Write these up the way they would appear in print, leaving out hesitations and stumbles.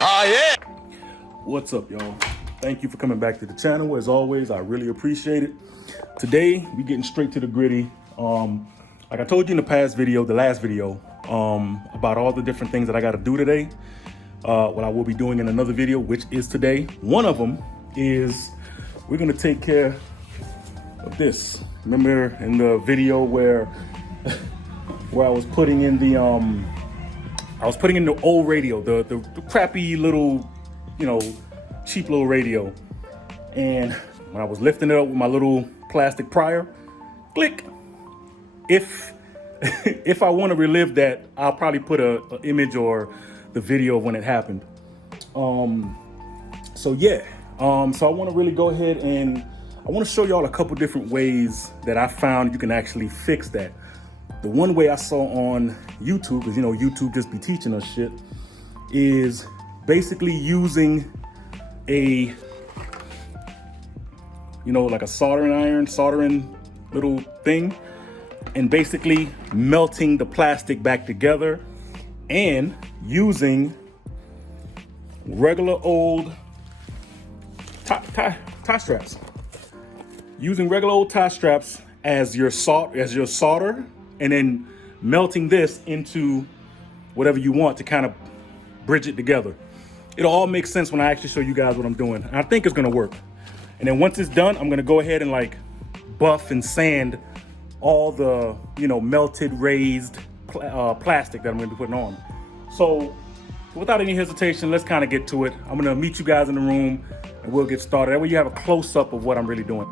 Oh, yeah. What's up, y'all? Thank you for coming back to the channel. As always, I really appreciate it. Today, we getting straight to the gritty. Like I told you in the last video, about all the different things that I got to do today. What I will be doing in another video, which is today. One of them is we're gonna take care of this. Remember in the video where I was putting in the old radio, the crappy little, cheap little radio. And when I was lifting it up with my little plastic prior, click. If if I want to relive that, I'll probably put an image or the video of when it happened. So I want to really go ahead and I want to show y'all a couple different ways that I found you can actually fix that. The one way I saw on YouTube, because YouTube just be teaching us shit, is basically using a like a soldering little thing, and basically melting the plastic back together and using regular old tie straps. Using regular old tie straps as your solder, and then melting this into whatever you want to kind of bridge it together. It'll all make sense when I actually show you guys what I'm doing. And I think it's gonna work. And then once it's done, I'm gonna go ahead and like buff and sand all the, melted, raised plastic that I'm gonna be putting on. So without any hesitation, let's kind of get to it. I'm gonna meet you guys in the room and we'll get started. That way you have a close up of what I'm really doing.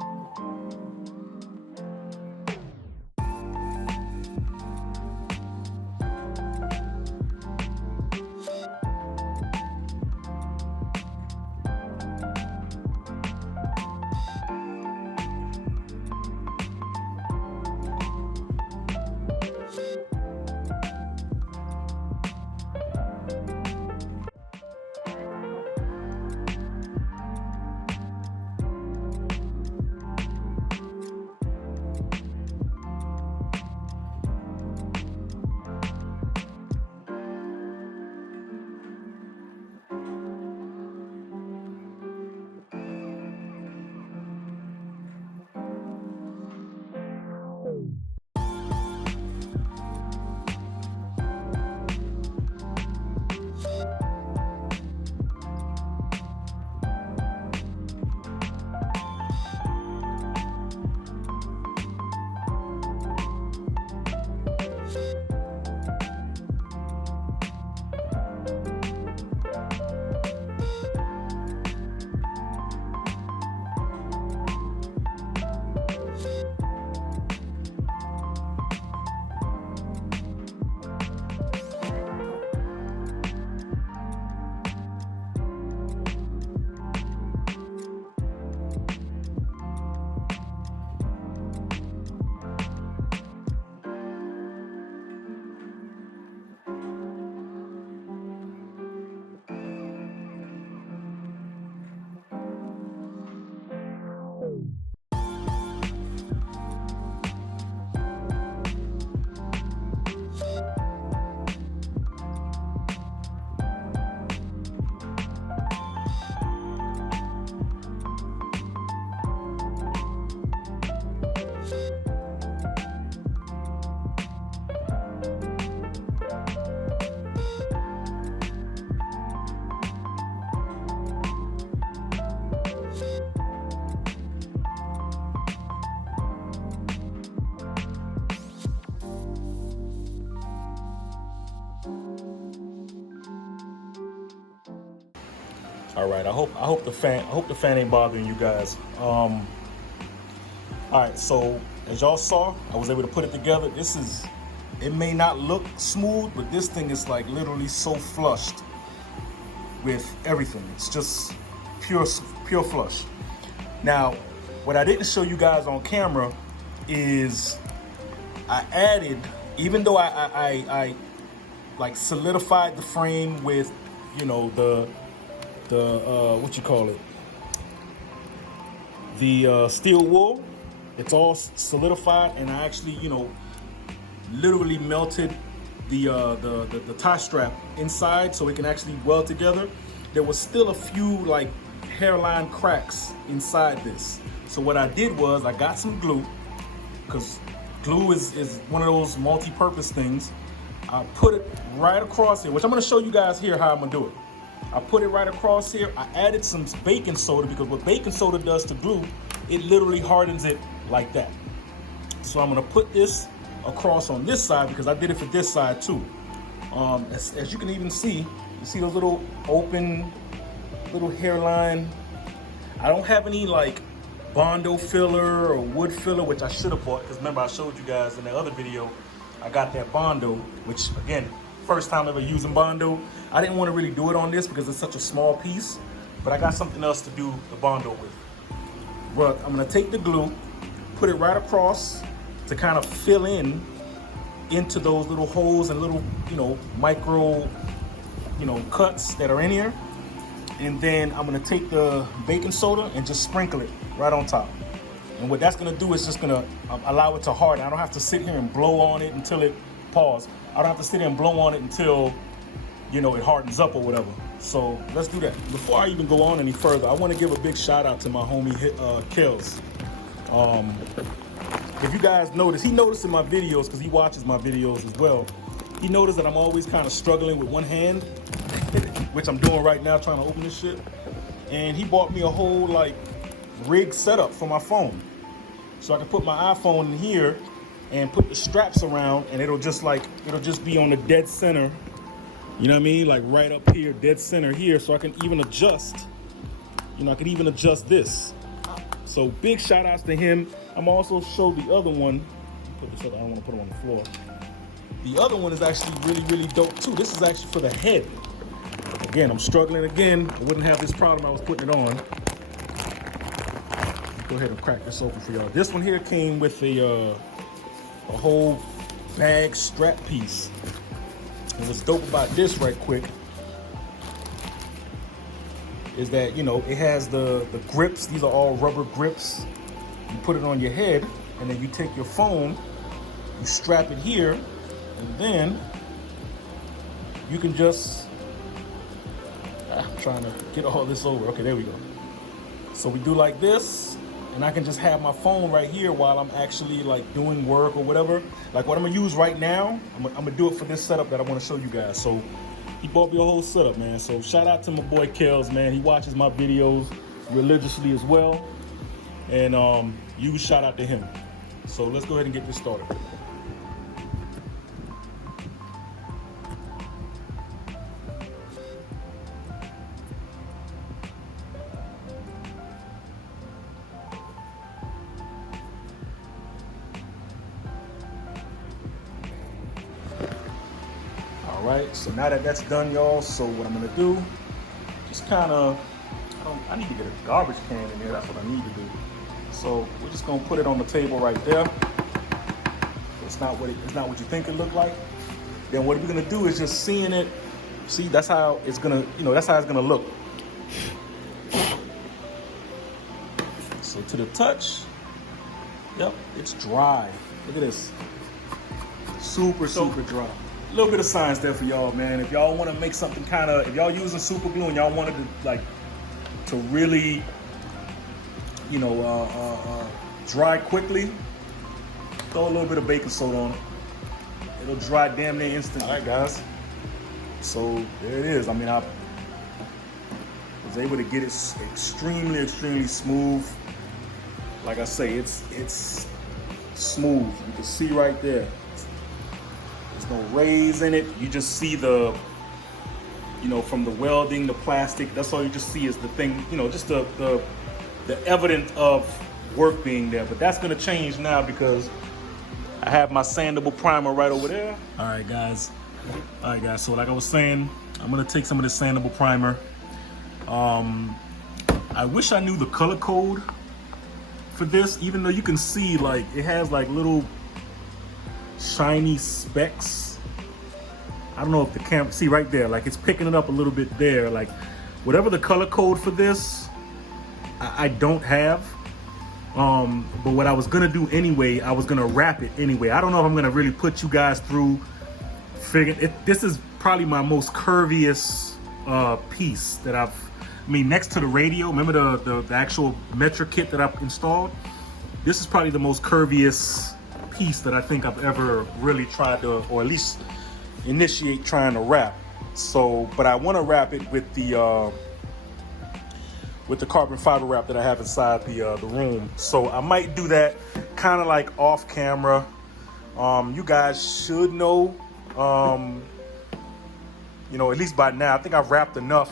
All right, I hope the fan ain't bothering you guys. All right, so as y'all saw, I was able to put it together. It may not look smooth, but this thing is like literally so flushed with everything. It's just pure flush. Now, what I didn't show you guys on camera is I added, even though I like solidified the frame with, the what you call it, the steel wool. It's all solidified, and I actually, literally melted the tie strap inside so it can actually weld together. there was still a few like hairline cracks inside this. So what I did was I got some glue, because glue is one of those multi-purpose things. I put it right across here, which I'm gonna show you guys here how I'm gonna do it. I put it right across here. I added some baking soda, because what baking soda does to glue, it literally hardens it like that. So I'm gonna put this across on this side, because I did it for this side too. As you can even see, you see those little open, little hairline. I don't have any like Bondo filler or wood filler, which I should have bought, because remember I showed you guys in the other video, I got that Bondo, which again, first time ever using Bondo. I didn't want to really do it on this because it's such a small piece, but I got something else to do the Bondo with. But I'm gonna take the glue, put it right across to kind of fill into those little holes and little, micro, cuts that are in here. And then I'm gonna take the baking soda and just sprinkle it right on top. And what that's gonna do is just gonna allow it to harden. I don't have to sit here and blow on it until it pause. I don't have to sit here and blow on it until, it hardens up or whatever. So let's do that. Before I even go on any further, I wanna give a big shout out to my homie, Kels. If you guys notice, he noticed in my videos, because he watches my videos as well, he noticed that I'm always kind of struggling with one hand, which I'm doing right now, trying to open this shit. And he bought me a whole like rig setup for my phone. So I can put my iPhone in here and put the straps around, and it'll just be on the dead center. You know what I mean? Like right up here, dead center here. So I can even adjust, I can even adjust this. So big shout outs to him. I'm also show the other one. Put this up, I don't want to put it on the floor. The other one is actually really, really dope too. This is actually for the head. Again, I'm struggling again. I wouldn't have this problem I was putting it on. Go ahead and crack this open for y'all. This one here came with a whole bag strap piece. And what's dope about this right quick is that, it has the grips. These are all rubber grips. You put it on your head, and then you take your phone, you strap it here, and then you can just, I'm trying to get all this over. Okay, there we go. So we do like this, and I can just have my phone right here while I'm actually like doing work or whatever. Like what I'm gonna use right now, I'm gonna do it for this setup that I wanna show you guys. So he bought me a whole setup, man. So shout out to my boy Kels, man. He watches my videos religiously as well. And huge shout out to him. So let's go ahead and get this started. All right, so now that that's done, y'all, so what I'm gonna do, just kind of, I need to get a garbage can in there. That's what I need to do. So we're just gonna put it on the table right there. It's not what you think it looked like. Then what we're gonna do is just seeing it. See, that's how it's gonna, that's how it's gonna look. So to the touch, yep, it's dry. Look at this, super dry. A little bit of science there for y'all, man. If y'all want to make something if y'all using super glue and y'all wanted to really, dry quickly, throw a little bit of baking soda on it. It'll dry damn near instantly. All right, guys. So there it is. I mean, I was able to get it extremely smooth. Like I say, it's smooth. You can see right there. There's no rays in it. You just see the, from the welding, the plastic. That's all you just see is the thing. Just the evidence of work being there. But that's gonna change now because I have my sandable primer right over there. All right, guys. So like I was saying, I'm gonna take some of this sandable primer. I wish I knew the color code for this, even though you can see like it has like little shiny specks. I don't know if the camera, see right there, like it's picking it up a little bit there. Like whatever the color code for this, I don't have. But what I was gonna do anyway, I was gonna wrap it anyway. I don't know if I'm gonna really put you guys through figuring it. This is probably my most curviest piece that I mean, next to the radio, remember the actual metric kit that I've installed? This is probably the most curviest piece that I think I've ever really tried to, or at least initiate trying to wrap. So, but I want to wrap it with the carbon fiber wrap that I have inside the room. So I might do that kind of like off camera. You guys should know, you know, at least by now, I think I've wrapped enough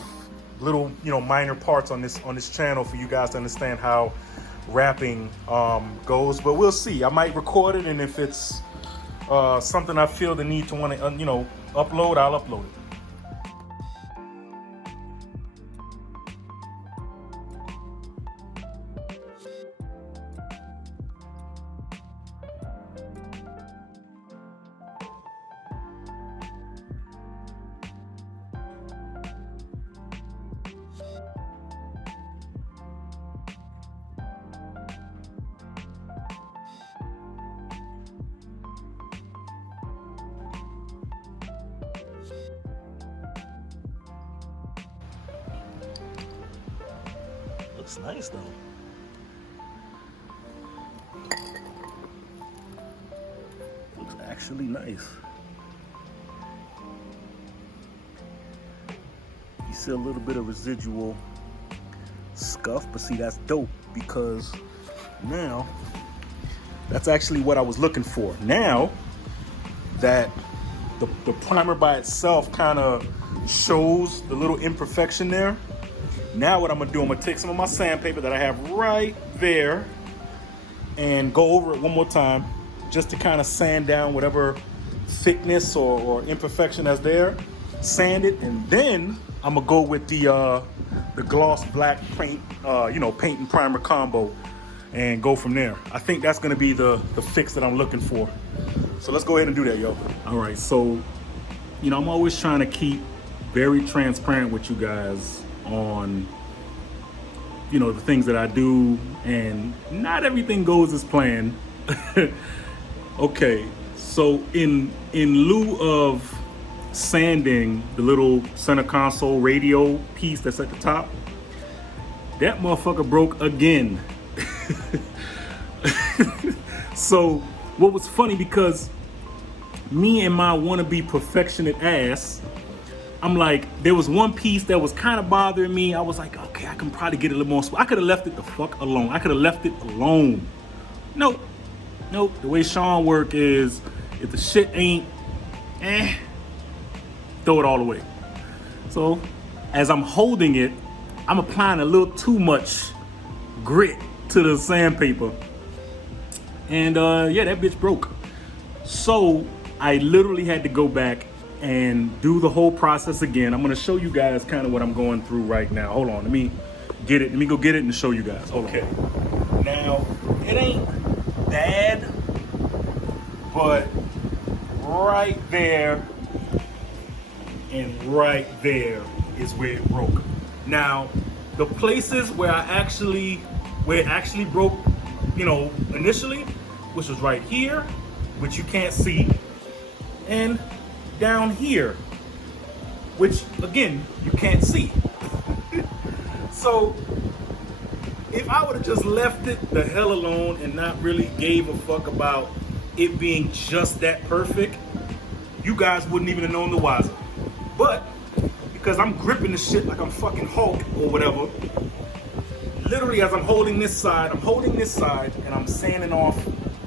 little, you know, minor parts on this channel for you guys to understand how wrapping goes. But we'll see. I might record it, and if it's something I feel the need to want to, you know, upload, I'll upload it. Looks nice though. Looks actually nice. You see a little bit of residual scuff, but see, that's dope because now that's actually what I was looking for. Now that the primer by itself kind of shows the little imperfection there, now what I'm gonna do, I'm gonna take some of my sandpaper that I have right there and go over it one more time just to kind of sand down whatever thickness or imperfection that's there, sand it, and then I'm gonna go with the gloss black paint, you know, paint and primer combo and go from there. I think that's gonna be the fix that I'm looking for. So let's go ahead and do that, yo. All right, so, you know, I'm always trying to keep very transparent with you guys on, you know, the things that I do, and not everything goes as planned. Okay, so in lieu of sanding the little center console radio piece that's at the top, that motherfucker broke again. So what was funny, because me and my wannabe perfectionist ass, I'm like, there was one piece that was kind of bothering me. I was like, okay, I can probably get a little more. I could have left it the fuck alone. I could have left it alone. Nope. The way Sean work is, if the shit ain't, throw it all away. So as I'm holding it, I'm applying a little too much grit to the sandpaper. And yeah, that bitch broke. So I literally had to go back and do the whole process again. I'm gonna show you guys kind of what I'm going through right now. Hold on, let me get it. Let me go get it and show you guys. Okay. Now, it ain't bad, but right there and right there is where it broke. Now, the places where it actually broke, you know, initially, which was right here, which you can't see, and down here, which again you can't see. So if I would have just left it the hell alone and not really gave a fuck about it being just that perfect, you guys wouldn't even have known the wiser. But because I'm gripping the shit like I'm fucking Hulk or whatever, literally as I'm holding this side and I'm sanding off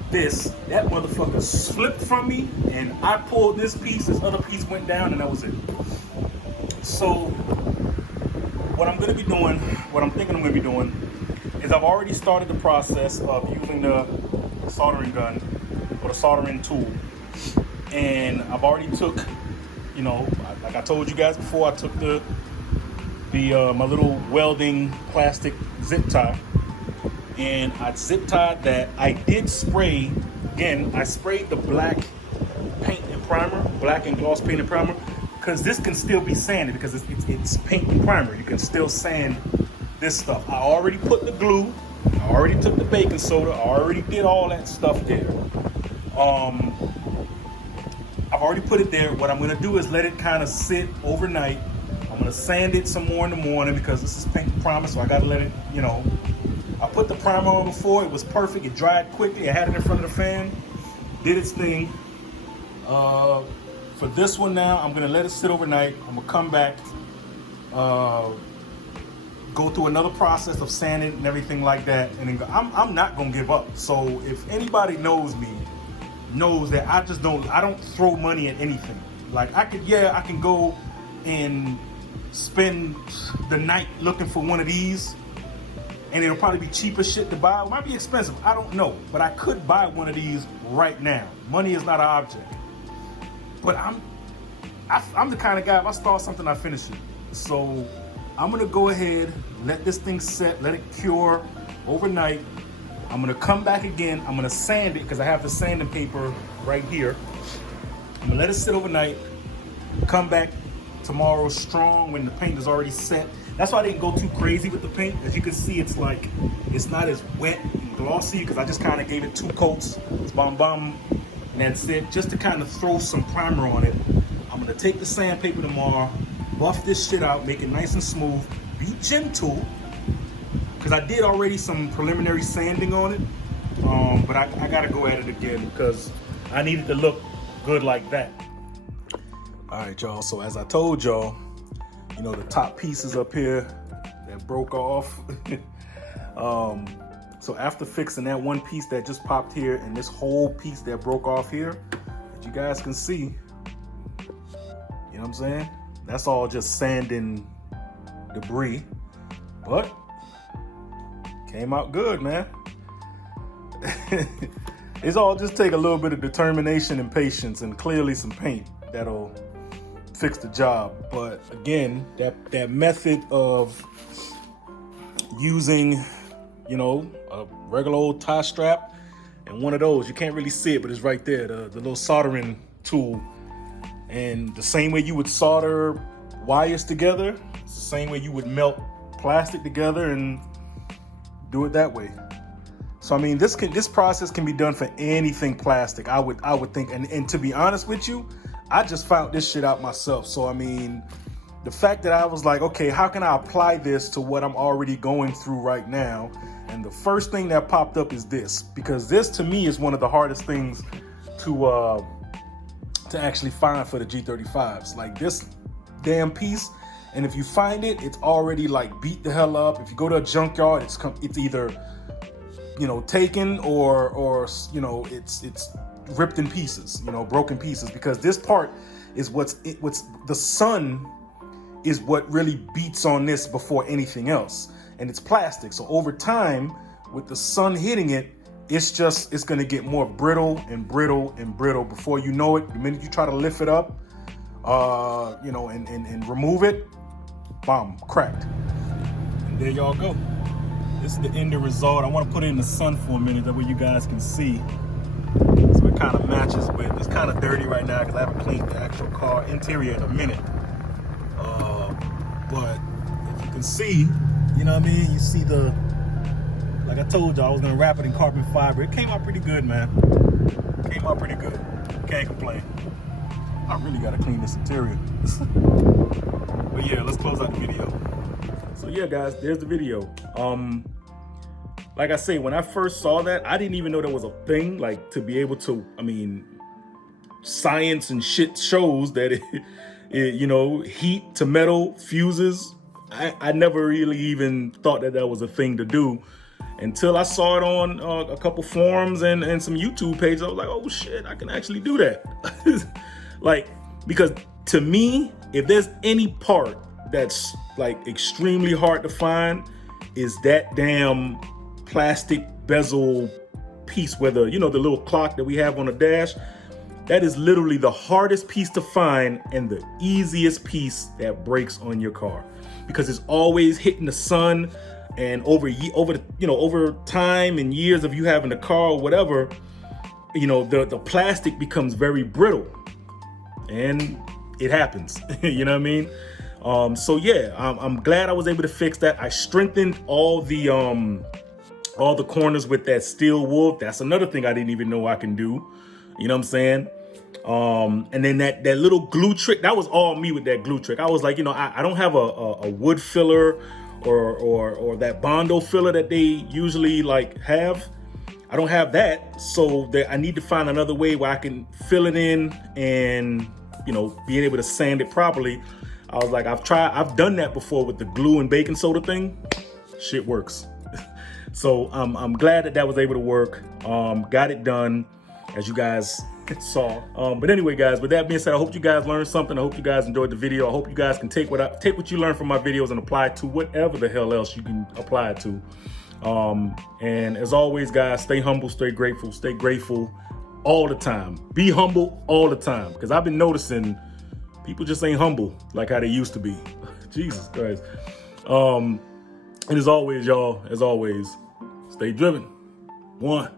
this, that motherfucker slipped from me and I pulled this other piece went down, and that was it. So what I'm gonna be doing, what I'm thinking I'm gonna be doing, is I've already started the process of using the soldering gun or the soldering tool. And I've already took, you know, like I told you guys before, I took my little welding plastic zip tie, and I zip tied that. I did spray, again, I sprayed the black paint and primer, black and gloss paint and primer, because this can still be sanded because it's paint and primer. You can still sand this stuff. I already put the glue, I already took the baking soda, I already did all that stuff there. I've already put it there. What I'm gonna do is let it kind of sit overnight I'm gonna sand it some more in the morning because this is paint primer, so I gotta let it, you know. I put the primer on before, it was perfect, it dried quickly, I had it in front of the fan, did its thing. For this one now, I'm gonna let it sit overnight. I'm gonna come back, go through another process of sanding and everything like that, and then I'm not gonna give up. So if anybody knows me, knows that I don't throw money at anything. Like I can go and spend the night looking for one of these, and it'll probably be cheaper shit to buy. It might be expensive, I don't know, but I could buy one of these right now. Money is not an object. But I'm the kind of guy, if I start something, I finish it. So I'm gonna go ahead, let this thing set, let it cure overnight. I'm gonna come back again, I'm gonna sand it, because I have the sanding paper right here. I'm gonna let it sit overnight, come back tomorrow strong when the paint is already set. That's why I didn't go too crazy with the paint. As you can see, it's not as wet and glossy, because I just kind of gave it 2 coats. It's bomb, and that's it, just to kind of throw some primer on it. I'm gonna take the sandpaper tomorrow, buff this shit out, make it nice and smooth, be gentle, because I did already some preliminary sanding on it, but I gotta go at it again because I need it to look good like that. All right, y'all, so as I told y'all, you know, the top pieces up here that broke off. So after fixing that one piece that just popped here and this whole piece that broke off here, as you guys can see, you know what I'm saying? That's all just sanding debris, but came out good, man. It's all just take a little bit of determination and patience and clearly some paint that'll fix the job. But again, that method of using, you know, a regular old tie strap and one of those, you can't really see it, but it's right there, the little soldering tool. And the same way you would solder wires together, it's the same way you would melt plastic together and do it that way. So I mean, this process can be done for anything plastic, I would think. And to be honest with you, I just found this shit out myself. So I mean, the fact that I was like, okay, how can I apply this to what I'm already going through right now? And the first thing that popped up is this, because this to me is one of the hardest things to actually find for the G35s. Like this damn piece, and if you find it, it's already like beat the hell up. If you go to a junkyard, it's either, you know, taken or you know, it's ripped in pieces, you know, broken pieces, because this part is what's the sun is what really beats on this before anything else, and it's plastic. So over time, with the sun hitting it, it's gonna get more brittle and brittle and brittle. Before you know it, the minute you try to lift it up, you know, and remove it, bomb, cracked. And there y'all go. This is the end result. I want to put it in the sun for a minute, that way you guys can see. So it kind of matches with, it's kind of dirty right now because I haven't cleaned the actual car interior in a minute. But if you can see, you know what I mean? You see like I told you, I was gonna wrap it in carbon fiber. It came out pretty good, man. Came out pretty good. Can't complain. I really gotta clean this interior. But yeah, let's close out the video. So yeah, guys, there's the video. Like I say, when I first saw that, I didn't even know there was a thing, like, to be able to, I mean, science and shit shows that it you know, heat to metal fuses. I never really even thought that was a thing to do until I saw it on a couple forums and some YouTube pages. I was like, oh shit, I can actually do that. Like, because to me, if there's any part that's like extremely hard to find, is that damn plastic bezel piece, where the, you know, the little clock that we have on the dash. That is literally the hardest piece to find and the easiest piece that breaks on your car, because it's always hitting the sun, and over time and years of you having the car or whatever, you know, the plastic becomes very brittle, and it happens. You know what I mean? So yeah, I'm glad I was able to fix that. I strengthened all the corners with that steel wool. That's another thing I didn't even know I can do. You know what I'm saying? And then that little glue trick, that was all me with that glue trick. I was like, I don't have a wood filler or that Bondo filler that they usually like have. I don't have that, so I need to find another way where I can fill it in and being able to sand it properly. I was like, I've done that before with the glue and baking soda thing. Shit works. So I'm glad that was able to work. Got it done, as you guys saw. But anyway, guys, with that being said, I hope you guys learned something. I hope you guys enjoyed the video. I hope you guys can take what you learned from my videos and apply it to whatever the hell else you can apply it to. And as always, guys, stay humble, stay grateful all the time. Be humble all the time, because I've been noticing people just ain't humble like how they used to be. Jesus Christ. And as always, y'all, stay driven. One.